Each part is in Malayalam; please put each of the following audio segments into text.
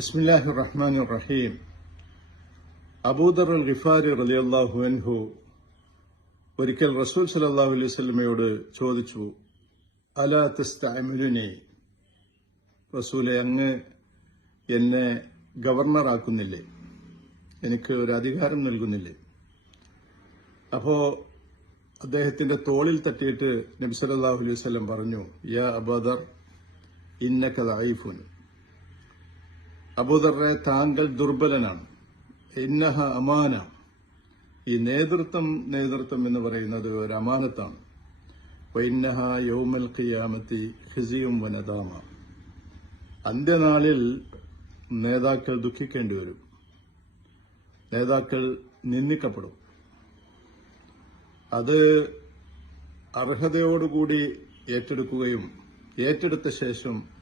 ബിസ്മില്ലാഹി റഹ്മാൻ റഹീം അബൂദർ അൽ ഗിഫാരി അള്ളാഹു അൻഹു ഒരിക്കൽ റസൂൽ സലല്ലാഹു അലൈഹി സ്വലമയോട് ചോദിച്ചു അലാ തസ്തഅമിലുനി? റസൂലെ അങ്ങ് എന്നെ ഗവർണറാക്കുന്നില്ലേ എനിക്ക് ഒരു അധികാരം നൽകുന്നില്ലേ? അപ്പോ അദ്ദേഹത്തിന്റെ തോളിൽ തട്ടിയിട്ട് നബി സല്ലല്ലാഹു അലൈഹി വസല്ലം പറഞ്ഞു യാ അബദർ ഇന്നക ദഈഫുൻ. അബൂദറെ താങ്കൾ ദുർബലനാണ്. ഇന്നഹ അമാന. ഈ നേതൃത്വം നേതൃത്വം എന്ന് പറയുന്നത് ഒരു അമാനത്താണ് വൈന്നഹ യൗമൽ ഖിയാമത്തി ഖിസിയും വനതാമ അന്ത്യനാളിൽ നേതാക്കൾ ദുഃഖിക്കേണ്ടി വരും. നേതാക്കൾ നിന്ദിക്കപ്പെടും. അത് അർഹതയോടുകൂടി ഏറ്റെടുക്കുകയും ഏറ്റെടുത്ത ശേഷം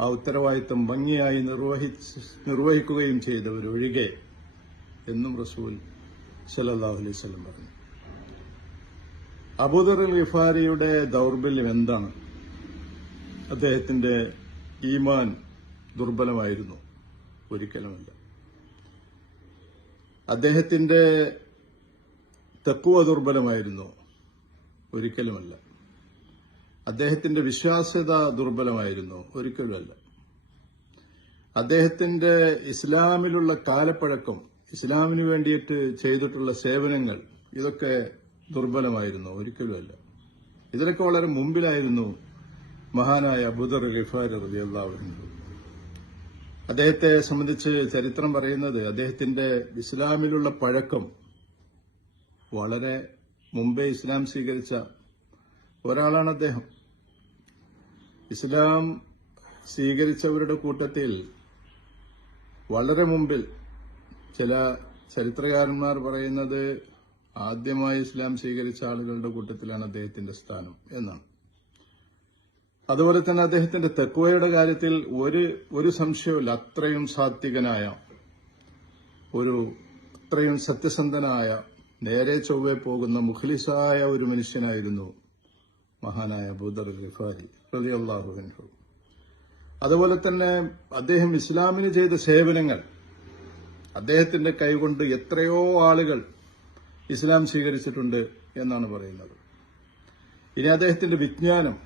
ആ ഉത്തരവാദിത്വം ഭംഗിയായി നിർവഹിച്ച് നിർവഹിക്കുകയും ചെയ്തവരൊഴികെ എന്നും റസൂൽ സല്ലല്ലാഹു അലൈഹി വസല്ലം പറഞ്ഞു. അബൂദർ ഗിഫാരിയുടെ ദൗർബല്യം എന്താണ്? അദ്ദേഹത്തിന്റെ ഈമാൻ ദുർബലമായിരുന്നു. ഒരിക്കലുമല്ല. അദ്ദേഹത്തിന്റെ തെക്കുവ ദുർബലമായിരുന്നു. ഒരിക്കലുമല്ല. അദ്ദേഹത്തിന്റെ വിശ്വാസ്യത ദുർബലമായിരുന്നു. ഒരിക്കലുമല്ല. അദ്ദേഹത്തിന്റെ ഇസ്ലാമിലുള്ള കാലപ്പഴക്കം ഇസ്ലാമിന് വേണ്ടിയിട്ട് ചെയ്തിട്ടുള്ള സേവനങ്ങൾ ഇതൊക്കെ ദുർബലമായിരുന്നു. ഒരിക്കലുമല്ല. ഇതിലൊക്കെ വളരെ മുമ്പിലായിരുന്നു മഹാനായ അബുദർ ഗിഫാർ അൻഹു. അദ്ദേഹത്തെ സംബന്ധിച്ച് ചരിത്രം പറയുന്നത് അദ്ദേഹത്തിന്റെ ഇസ്ലാമിലുള്ള പഴക്കം വളരെ മുമ്പേ ഇസ്ലാം സ്വീകരിച്ച ഒരാളാണ് അദ്ദേഹം. ഇസ്ലാം സ്വീകരിച്ചവരുടെ കൂട്ടത്തിൽ വളരെ മുമ്പിൽ ചില ചരിത്രകാരന്മാർ പറയുന്നത് ആദ്യമായി ഇസ്ലാം സ്വീകരിച്ച ആളുകളുടെ കൂട്ടത്തിലാണ് അദ്ദേഹത്തിന്റെ സ്ഥാനം എന്നാണ്. അതുപോലെ തന്നെ അദ്ദേഹത്തിന്റെ തെക്കുവയുടെ കാര്യത്തിൽ ഒരു ഒരു സംശയമില്ല അത്രയും സാത്വികനായ ഒരു അത്രയും സത്യസന്ധനായ നേരെ ചൊവ്വെ പോകുന്ന മുഖലിസായ ഒരു മനുഷ്യനായിരുന്നു മഹാനായ ബുദർ ഗിഫാരി റളിയല്ലാഹു അൻഹു. അതുപോലെ തന്നെ അദ്ദേഹം ഇസ്ലാമിന് ചെയ്ത സേവനങ്ങൾ അദ്ദേഹത്തിന്റെ കൈകൊണ്ട് എത്രയോ ആളുകൾ ഇസ്ലാം സ്വീകരിച്ചിട്ടുണ്ട് എന്നാണ് പറയുന്നത്. ഇനി അദ്ദേഹത്തിന്റെ വിജ്ഞാനം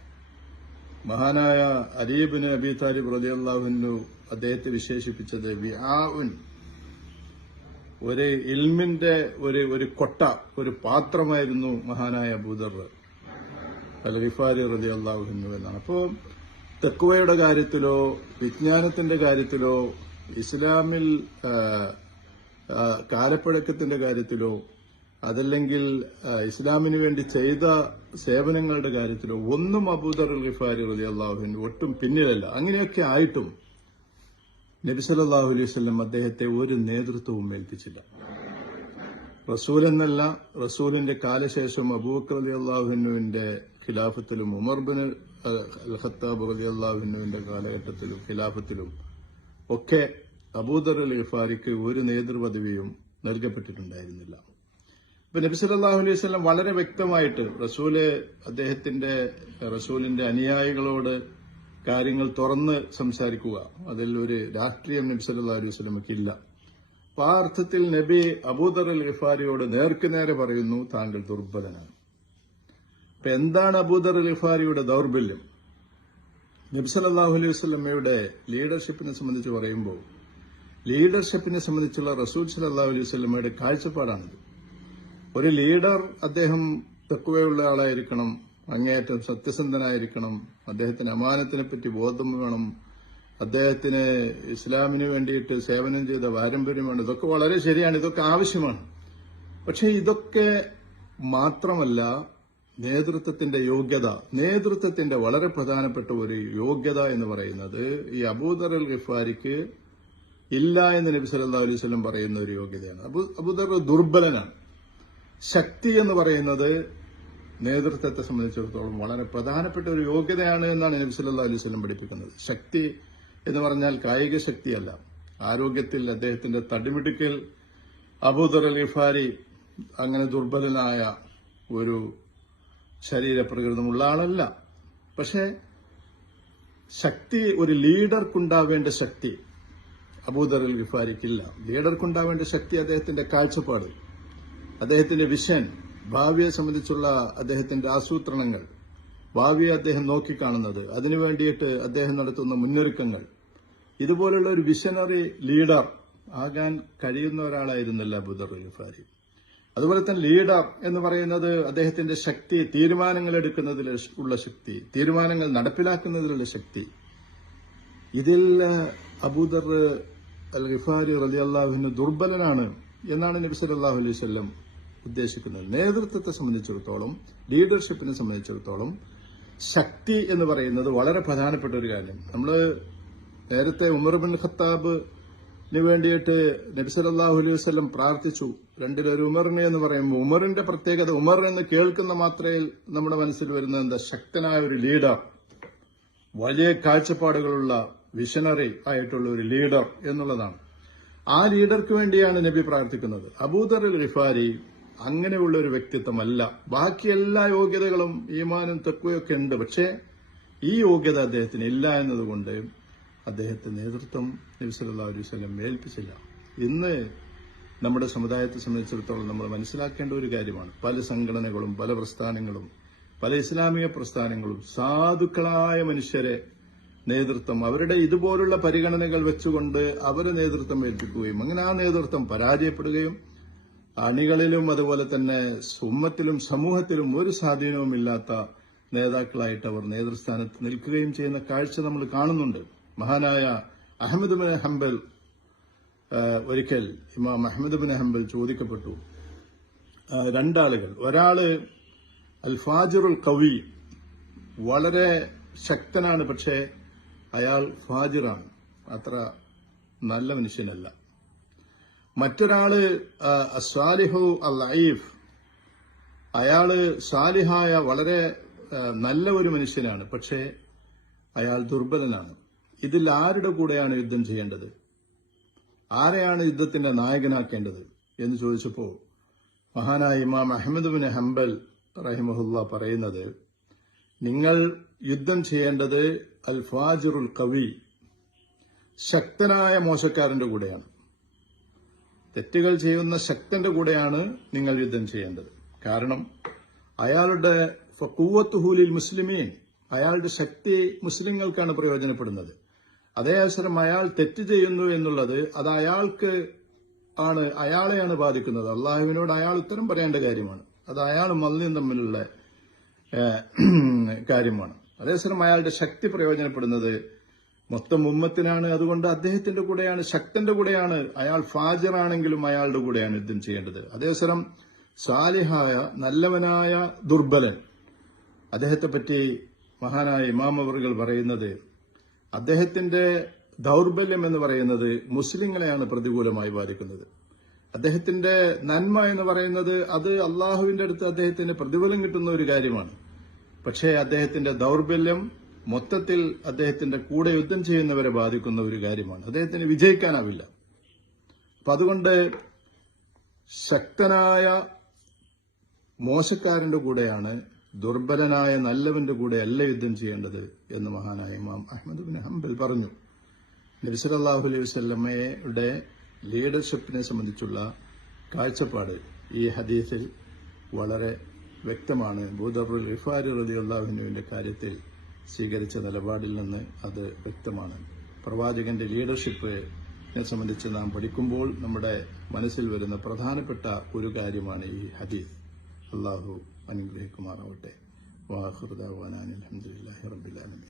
മഹാനായ അലീബിന് അബി താലിബ് റലിയല്ലാഹുനു അദ്ദേഹത്തെ വിശേഷിപ്പിച്ചത് വിആഉൻ ഒരു ഇൽമിന്റെ ഒരു ഒരു കൊട്ട ഒരു പാത്രമായിരുന്നു മഹാനായ അബൂദർ. അൽ റതി അള്ളാഹു അള്ളാഹുന്നു എന്നാണ്. അപ്പോൾ തെക്കുവയുടെ കാര്യത്തിലോ വിജ്ഞാനത്തിന്റെ കാര്യത്തിലോ ഇസ്ലാമിൽ കാലപ്പഴക്കത്തിന്റെ കാര്യത്തിലോ അതല്ലെങ്കിൽ ഇസ്ലാമിന് വേണ്ടി ചെയ്ത സേവനങ്ങളുടെ കാര്യത്തിലോ ഒന്നും അബൂദർ അൽ ഗിഫാരി അള്ളാഹുവിന് ഒട്ടും പിന്നിലല്ല. അങ്ങനെയൊക്കെ ആയിട്ടും നബി സല്ലല്ലാഹു അലൈഹി വസല്ലം അദ്ദേഹത്തെ ഒരു നേതൃത്വവും ഏൽപ്പിച്ചില്ല. റസൂൽ എന്നല്ല റസൂലിന്റെ കാലശേഷം അബൂബക്കർ അലി അള്ളാഹുവിന്റെ ഖിലാഫത്തിലും ഉമർ ബിൻ ഖത്താബ് അലി അള്ളാഹുവിന്റെ കാലഘട്ടത്തിലും ഖിലാഫത്തിലും ഒക്കെ അബൂദർ അൽ ഗിഫാരിക്ക് ഒരു നേതൃപദവിയും നൽകപ്പെട്ടിട്ടുണ്ടായിരുന്നില്ല. ഇപ്പൊ നബി സല്ലല്ലാഹു അലൈഹി സ്വലം വളരെ വ്യക്തമായിട്ട് റസൂൽ അദ്ദേഹത്തിന്റെ റസൂലിന്റെ അനുയായികളോട് കാര്യങ്ങൾ തുറന്ന് സംസാരിക്കുക. അതിൽ ഒരു രാഷ്ട്രീയം നബി സല്ലല്ലാഹു അലൈഹി വസല്ലമയ്ക്കില്ല അപ്പൊ ആ അർത്ഥത്തിൽ നബി അബൂദർ അൽ ഗിഫാരിയോട് നേർക്കുനേരെ പറയുന്നു താങ്കൾ ദുർബലനാണ്. അപ്പൊ എന്താണ് അബൂദർ അലിഫാരിയുടെ ദൗർബല്യം? നബി സല്ലല്ലാഹു അലൈഹി വസല്ലമയുടെ ലീഡർഷിപ്പിനെ സംബന്ധിച്ച് പറയുമ്പോൾ ലീഡർഷിപ്പിനെ സംബന്ധിച്ചുള്ള റസൂൽ സല്ലല്ലാഹു അലൈഹി വസല്ലമയുടെ കാഴ്ചപ്പാടാണിത്. ഒരു ലീഡർ അദ്ദേഹം തെക്കുവയുള്ള ആളായിരിക്കണം അങ്ങേയറ്റം സത്യസന്ധനായിരിക്കണം അദ്ദേഹത്തിന് അമാനത്തിനെ പറ്റി ബോധം വേണം അദ്ദേഹത്തിന് ഇസ്ലാമിന് വേണ്ടിയിട്ട് സേവനം ചെയ്ത പാരമ്പര്യമാണ് ഇതൊക്കെ വളരെ ശരിയാണ് ഇതൊക്കെ ആവശ്യമാണ്. പക്ഷേ ഇതൊക്കെ മാത്രമല്ല നേതൃത്വത്തിന്റെ യോഗ്യത നേതൃത്വത്തിന്റെ വളരെ പ്രധാനപ്പെട്ട ഒരു യോഗ്യത എന്ന് പറയുന്നത് ഈ അബൂദർ അൽ ഗിഫാരിക്ക് ഇല്ല എന്ന് നബി സല്ലല്ലാഹു അലൈഹി സ്വലം പറയുന്ന ഒരു യോഗ്യതയാണ്. അബു അബൂദർ ദുർബലനാണ്. ശക്തി എന്ന് പറയുന്നത് നേതൃത്വത്തെ സംബന്ധിച്ചിടത്തോളം വളരെ പ്രധാനപ്പെട്ട ഒരു യോഗ്യതയാണ് എന്നാണ് നബി സല്ലല്ലാഹു അലൈഹി സ്വലം പഠിപ്പിക്കുന്നത്. ശക്തി എന്ന് പറഞ്ഞാൽ കായിക ശക്തിയല്ല. ആരോഗ്യത്തിൽ അദ്ദേഹത്തിന്റെ തടിമിടുക്കിൽ അബൂദർ അൽ ഗിഫാരി അങ്ങനെ ദുർബലനായ ഒരു ശരീരപ്രകൃതമുള്ള ആളല്ല. പക്ഷേ ശക്തി ഒരു ലീഡർക്കുണ്ടാവേണ്ട ശക്തി അബൂദറിൽ ഗിഫാരിക്കില്ല ലീഡർക്കുണ്ടാവേണ്ട ശക്തി അദ്ദേഹത്തിന്റെ കാഴ്ചപ്പാട് അദ്ദേഹത്തിന്റെ വിഷൻ ഭാവിയെ സംബന്ധിച്ചുള്ള അദ്ദേഹത്തിന്റെ ആസൂത്രണങ്ങൾ ഭാവിയെ അദ്ദേഹം നോക്കിക്കാണുന്നത് അതിനു വേണ്ടിയിട്ട് അദ്ദേഹം നടത്തുന്ന മുന്നൊരുക്കങ്ങൾ. ഇതുപോലുള്ള ഒരു വിഷനറി ലീഡർ ആകാൻ കഴിയുന്ന ഒരാളായിരുന്നല്ല അബൂദർ ഗിഫാരി അതുപോലെ തന്നെ ലീഡർ എന്ന് പറയുന്നത് അദ്ദേഹത്തിന്റെ ശക്തി തീരുമാനങ്ങൾ എടുക്കുന്നതിൽ ഉള്ള ശക്തി തീരുമാനങ്ങൾ നടപ്പിലാക്കുന്നതിലുള്ള ശക്തി. ഇതിൽ അബൂദർ അൽ ഗിഫാരി റലി അള്ളാഹുവിന് ദുർബലനാണ് എന്നാണ് നബി സല്ലല്ലാഹു അലൈഹി വസല്ലം ഉദ്ദേശിക്കുന്നത്. നേതൃത്വത്തെ സംബന്ധിച്ചിടത്തോളം ലീഡർഷിപ്പിനെ സംബന്ധിച്ചിടത്തോളം ശക്തി എന്ന് പറയുന്നത് വളരെ പ്രധാനപ്പെട്ട ഒരു കാര്യം. നമ്മൾ നേരത്തെ ഉമർ ബിൻ ഖത്താബിന് വേണ്ടിയിട്ട് നബി സല്ലല്ലാഹു അലൈഹി വസല്ലം പ്രാർത്ഥിച്ചു. രണ്ടിലൊരു ഉമറിനെ എന്ന് പറയുമ്പോൾ ഉമറിന്റെ പ്രത്യേകത ഉമർ എന്ന് കേൾക്കുന്ന മാത്രയിൽ നമ്മുടെ മനസ്സിൽ വരുന്ന എന്താ ശക്തനായ ഒരു ലീഡർ വലിയ കാഴ്ചപ്പാടുകളുള്ള വിഷനറി ആയിട്ടുള്ള ഒരു ലീഡർ എന്നുള്ളതാണ്. ആ ലീഡർക്ക് വേണ്ടിയാണ് നബി പ്രാർത്ഥിക്കുന്നത്. അബൂദർ റിഫാരി അങ്ങനെയുള്ള ഒരു വ്യക്തിത്വമല്ല. ബാക്കി എല്ലാ യോഗ്യതകളും ഈമാനും തെക്കുകയൊക്കെ ഉണ്ട്. പക്ഷേ ഈ യോഗ്യത അദ്ദേഹത്തിന് ഇല്ല എന്നതുകൊണ്ട് അദ്ദേഹത്തെ നേതൃത്വം നബി സല്ലല്ലാഹു അലൈഹി വസല്ലം ഏൽപ്പിച്ചില്ല. ഇന്ന് നമ്മുടെ സമുദായത്തെ സംബന്ധിച്ചിടത്തോളം നമ്മൾ മനസ്സിലാക്കേണ്ട ഒരു കാര്യമാണ്. പല സംഘടനകളും പല പ്രസ്ഥാനങ്ങളും പല ഇസ്ലാമിക പ്രസ്ഥാനങ്ങളും സാധുക്കളായ മനുഷ്യരെ നേതൃത്വം അവരുടെ ഇതുപോലുള്ള പരിഗണനകൾ വെച്ചുകൊണ്ട് അവരെ നേതൃത്വം ഏൽപ്പിക്കുകയും അങ്ങനെ ആ നേതൃത്വം പരാജയപ്പെടുകയും അണികളിലും അതുപോലെ തന്നെ സുമ്മത്തിലും സമൂഹത്തിലും ഒരു സ്വാധീനവുമില്ലാത്ത നേതാക്കളായിട്ട് അവർ നേതൃസ്ഥാനത്ത് നിൽക്കുകയും ചെയ്യുന്ന കാഴ്ച നമ്മൾ കാണുന്നുണ്ട്. മഹാനായ അഹമ്മദ് ബിൻ ഹംബൽ ഒരിക്കൽ ഇമാം അഹമ്മദ് ബിൻ ഹംബൽ ചോദിക്കപ്പെട്ടു. രണ്ടാളുകൾ. ഒരാൾ അൽ ഫാജിറുൽ കവി വളരെ ശക്തനാണ് പക്ഷേ അയാൾ ഫാജിറാണ്. അത്ര നല്ല മനുഷ്യനല്ല. മറ്റൊരാൾ സാലിഹു അൽ ലൈഫ് അയാൾ സാലിഹായ വളരെ നല്ല ഒരു മനുഷ്യനാണ് പക്ഷേ അയാൾ ദുർബലനാണ്. ഇതിൽ ആരുടെ കൂടെയാണ് യുദ്ധം ചെയ്യേണ്ടത്? ആരെയാണ് യുദ്ധത്തിന്റെ നായകനാക്കേണ്ടത്? എന്ന് ചോദിച്ചപ്പോൾ മഹാനായ ഇമാം അഹമ്മദ് ബിൻ ഹംബൽ റഹിമഹുല്ല പറയുന്നത് നിങ്ങൾ യുദ്ധം ചെയ്യേണ്ടത് അൽ ഫാജിറുൽ കവി ശക്തനായ മോശക്കാരന്റെ കൂടെയാണ്. തെറ്റുകൾ ചെയ്യുന്ന ശക്തന്റെ കൂടെയാണ് നിങ്ങൾ യുദ്ധം ചെയ്യേണ്ടത്. കാരണം അയാളുടെ ഫക്കൂവത്തുഹൂലിൽ മുസ്ലിമീൻ അയാളുടെ ശക്തി മുസ്ലിങ്ങൾക്കാണ് പ്രയോജനപ്പെടുന്നത്. അതേ അവസരം അയാൾ തെറ്റ് ചെയ്യുന്നു എന്നുള്ളത് അത് അയാൾക്ക് ആണ് അയാളെയാണ് ബാധിക്കുന്നത്. അള്ളാഹുവിനോട് അയാൾ ഉത്തരം പറയേണ്ട കാര്യമാണ്. അത് അയാളും അള്ളിയും തമ്മിലുള്ള കാര്യമാണ്. അതേസമയം അയാളുടെ ശക്തി പ്രയോജനപ്പെടുന്നത് മൊത്തം ഉമ്മത്തിനാണ്. അതുകൊണ്ട് അദ്ദേഹത്തിന്റെ കൂടെയാണ് ശക്തന്റെ കൂടെയാണ്. അയാൾ ഫാജറാണെങ്കിലും അയാളുടെ കൂടെയാണ് യുദ്ധം ചെയ്യേണ്ടത്. അതേസമയം സാലിഹായ നല്ലവനായ ദുർബലൻ. അദ്ദേഹത്തെ പറ്റി മഹാനായ ഇമാമവറുകൾ പറയുന്നത് അദ്ദേഹത്തിന്റെ ദൗർബല്യം എന്ന് പറയുന്നത് മുസ്ലിങ്ങളെയാണ് പ്രതികൂലമായി ബാധിക്കുന്നത്. അദ്ദേഹത്തിന്റെ നന്മ എന്ന് പറയുന്നത് അത് അള്ളാഹുവിന്റെ അടുത്ത് അദ്ദേഹത്തിന് പ്രതിഫലം കിട്ടുന്ന ഒരു കാര്യമാണ്. പക്ഷേ അദ്ദേഹത്തിന്റെ ദൗർബല്യം മൊത്തത്തിൽ അദ്ദേഹത്തിന്റെ കൂടെ യുദ്ധം ചെയ്യുന്നവരെ ബാധിക്കുന്ന ഒരു കാര്യമാണ്. അദ്ദേഹത്തിന് വിജയിക്കാനാവില്ല. അപ്പൊ അതുകൊണ്ട് ശക്തനായ മോശക്കാരന്റെ കൂടെയാണ് ദുർബലനായ നല്ലവന്റെ കൂടെ അല്ല യുദ്ധം ചെയ്യേണ്ടത് എന്ന് മഹാനായ ഇമാം അഹമ്മദ് ബിൻ ഹംബൽ പറഞ്ഞു. നബിസലാഹു അലൈഹി വസ്ലമയുടെ ലീഡർഷിപ്പിനെ സംബന്ധിച്ചുള്ള കാഴ്ചപ്പാട് ഈ ഹദീസിൽ വളരെ വ്യക്തമാണ്. ബൂദറുൽ റിഫാരി റലി അള്ളാഹുനുവിന്റെ കാര്യത്തിൽ സ്വീകരിച്ച നിലപാടിൽ നിന്ന് അത് വ്യക്തമാണ്. പ്രവാചകന്റെ ലീഡർഷിപ്പിനെ സംബന്ധിച്ച് നാം പഠിക്കുമ്പോൾ നമ്മുടെ മനസ്സിൽ വരുന്ന പ്രധാനപ്പെട്ട ഒരു കാര്യമാണ് ഈ ഹദീസ്. അള്ളാഹു അനുഗ്രഹിക്കുമാറാവട്ടെ വാഹുർദാൻ അലഹമുല്ലാഹി റബ്ബിലാലമീൻ